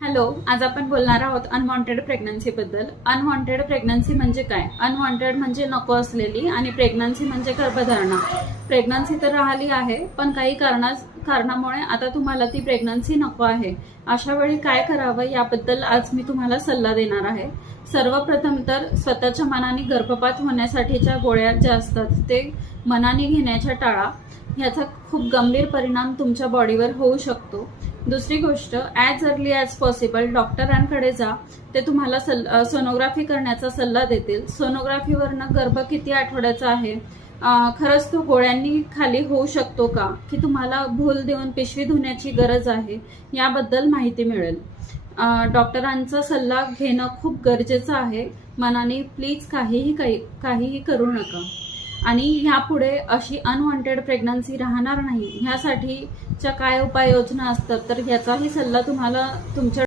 Hello, आज आपण बोलणार आहोत अनवॉन्टेड प्रेग्नन्सी बद्दल. अनवॉन्टेड प्रेग्नन्सी म्हणजे काय? अनवॉन्टेड म्हणजे नको असलेली आणि प्रेग्नन्सी म्हणजे गर्भधारणा. प्रेग्नन्सी तर राहिली आहे, पण काही कारणामुळे आता तुम्हाला ती प्रेग्नन्सी नको आहे. अशा वेळी काय करावं याबद्दल आज मी तुम्हाला सल्ला देणार आहे. सर्वप्रथम तर स्वतःच्या मनाने गर्भपात होण्यासाठीच्या गोळ्या ज्या असतात ते मनाने घेण्याच्या टाळा. याचा खूप गंभीर परिणाम तुमच्या बॉडीवर होऊ शकतो. दुसरी गोष्ट, ॲज अर्ली ॲज पॉसिबल डॉक्टरांकडे जा. ते तुम्हाला सोनोग्राफी करण्याचा सल्ला देतील. सोनोग्राफीवरनं गर्भ किती आठवड्याचा आहे, खरंच तो गोळ्यांनी खाली होऊ शकतो का, की तुम्हाला भूल देऊन पिशवी धुण्याची गरज आहे, याबद्दल माहिती मिळेल. डॉक्टरांचा सल्ला घेणं खूप गरजेचं आहे. मनाने प्लीज काहीही करू नका. आणि ह्यापुढे अशी अनवॉन्टेड प्रेग्नन्सी राहणार नाही ह्यासाठीच्या काय उपाययोजना असतात तर ह्याचाही सल्ला तुम्हाला तुमच्या